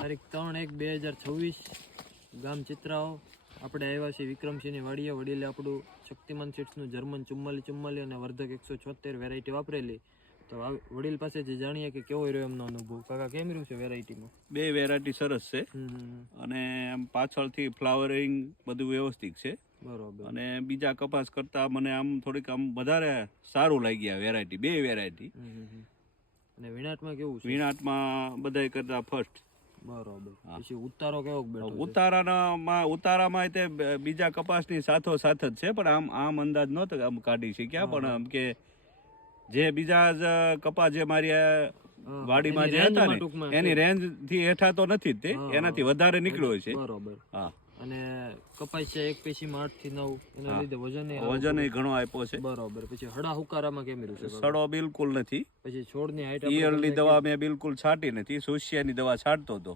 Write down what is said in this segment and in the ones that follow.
તારીખ 3/1/2026 ગામ ચિત્રાઓ આપણે આવ્યા છીએ વિક્રમસિંહની વાડીએ. વડીલે આપણું શક્તિમાન સીડ્સનું જર્મન 4444 અને વર્ધક 176 વેરાયટી વાપરેલી. તો વડીલ પાસેથી જાણીએ કે કેવો રહ્યો એમનો અનુભવ. કાકા કેમ રહ્યું છે વેરાયટીમાં? બે વેરાયટી સરસ છે અને આમ પાછળથી ફ્લાવરિંગ બધું વ્યવસ્થિત છે. બરોબર. અને બીજા કપાસ કરતા મને આમ થોડીક આમ વધારે સારું લાગી આ વેરાયટી, બે વેરાયટી. અને વિનાટમાં કેવું છે? વિનાટમાં બધાય કરતા ફર્સ્ટ. બરોબર. પછી ઉતારો કેવો બેઠો? ઉતારામાં તે બીજા કપાસની સાથો સાથ જ છે, પણ આમ અંદાજ નહોતો આમ કાઢી શક્યા. પણ આમ કે જે બીજા જ કપાસ જે મારી વાડીમાં જે હતા ને એની રેન્જ થી હેઠા તો નથી જ તે, એનાથી વધારે નીકળ્યો છે. બરોબર. હા. અને કપાસ છે એક પેશીમાં 8 થી 9, એના લીધે વજન ઘણો આપ્યો છે. બરોબર. પછી હડા હુકારામાં કેમ રહ્યું છે? સડો બિલકુલ નથી. પછી છોડની હાઈટ ઈયળની દવા મેં બિલકુલ છાંટી નથી. સોશિયાની દવા છાંટતો હતો,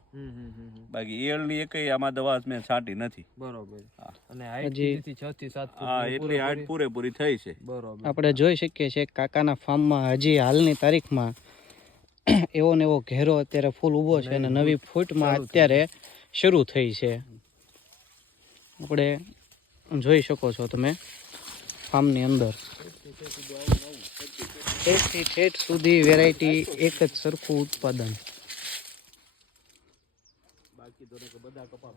બાકી ઈયળની એકય આમાં દવા મેં છાંટી નથી. બરોબર. અને હાઈટ 6 થી 7 ફૂટ. હા, એટલી હાઈટ પૂરેપૂરી થઈ છે. બરોબર. આપણે જોઈ શકીએ છીએ કાકાના ફાર્મમાં હજી હાલની તારીખમાં એવો ને એવો ઘેરો અત્યારે ફૂલ ઊભો છે અને નવી ફૂટમાં અત્યારે શરૂ થઈ છે. આપણે જોઈ શકો છો તમે ફાર્મની અંદર ઠેઠથી ઠેઠ સુધી વેરાયટી એક જ સરખું ઉત્પાદન. બાકી તો બધા કપા